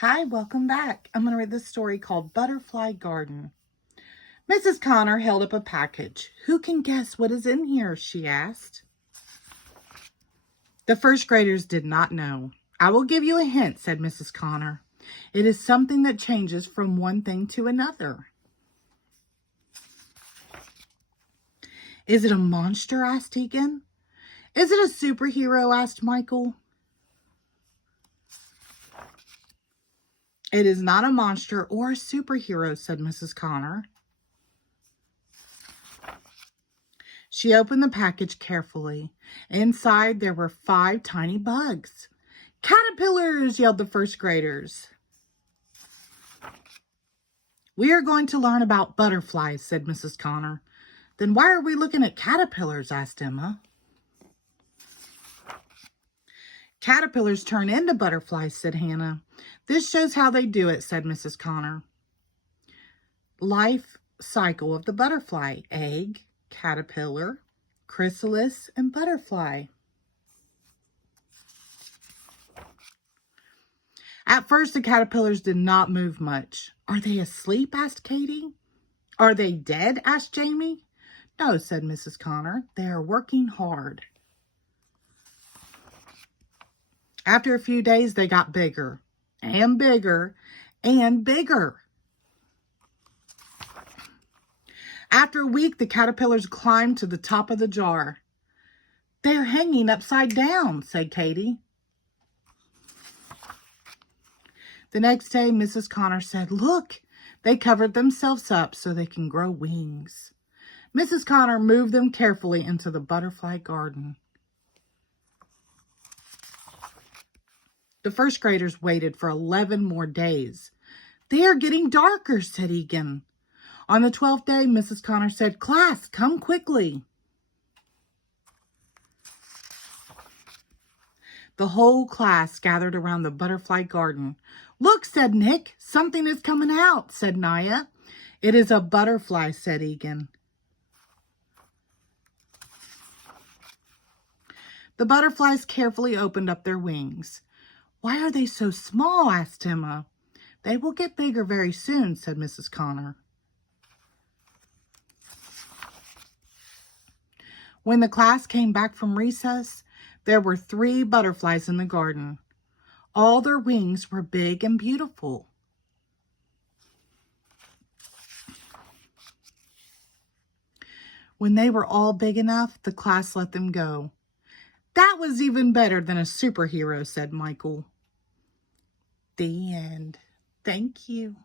Hi, welcome back. I'm going to read this story called Butterfly Garden. Mrs. Connor held up a package. Who can guess what is in here? She asked. The first graders did not know. I will give you a hint, said Mrs. Connor. It is something that changes from one thing to another. Is it a monster? Asked Egan. Is it a superhero? Asked Michael. It is not a monster or a superhero, said Mrs. Connor. She opened the package carefully. Inside, there were 5 tiny bugs. Caterpillars, yelled the first graders. We are going to learn about butterflies, said Mrs. Connor. Then why are we looking at caterpillars? Asked Emma. Caterpillars turn into butterflies, said Hannah. This shows how they do it, said Mrs. Connor. Life cycle of the butterfly: egg, caterpillar, chrysalis, and butterfly. At first, the caterpillars did not move much. Are they asleep? Asked Katie. Are they dead? Asked Jamie. No, said Mrs. Connor. They are working hard. After a few days, they got bigger and bigger and bigger. After a week, the caterpillars climbed to the top of the jar. They're hanging upside down, said Katie. The next day, Mrs. Connor said, Look, they covered themselves up so they can grow wings. Mrs. Connor moved them carefully into the butterfly garden. The first graders waited for 11 more days. They are getting darker, said Egan. On the 12th day, Mrs. Connor said, Class, come quickly. The whole class gathered around the butterfly garden. Look, said Nick. Something is coming out, said Naya. It is a butterfly, said Egan. The butterflies carefully opened up their wings. Why are they so small? Asked Emma. They will get bigger very soon, said Mrs. Connor. When the class came back from recess, there were 3 butterflies in the garden. All their wings were big and beautiful. When they were all big enough, the class let them go. That was even better than a superhero, said Michael. The end. Thank you.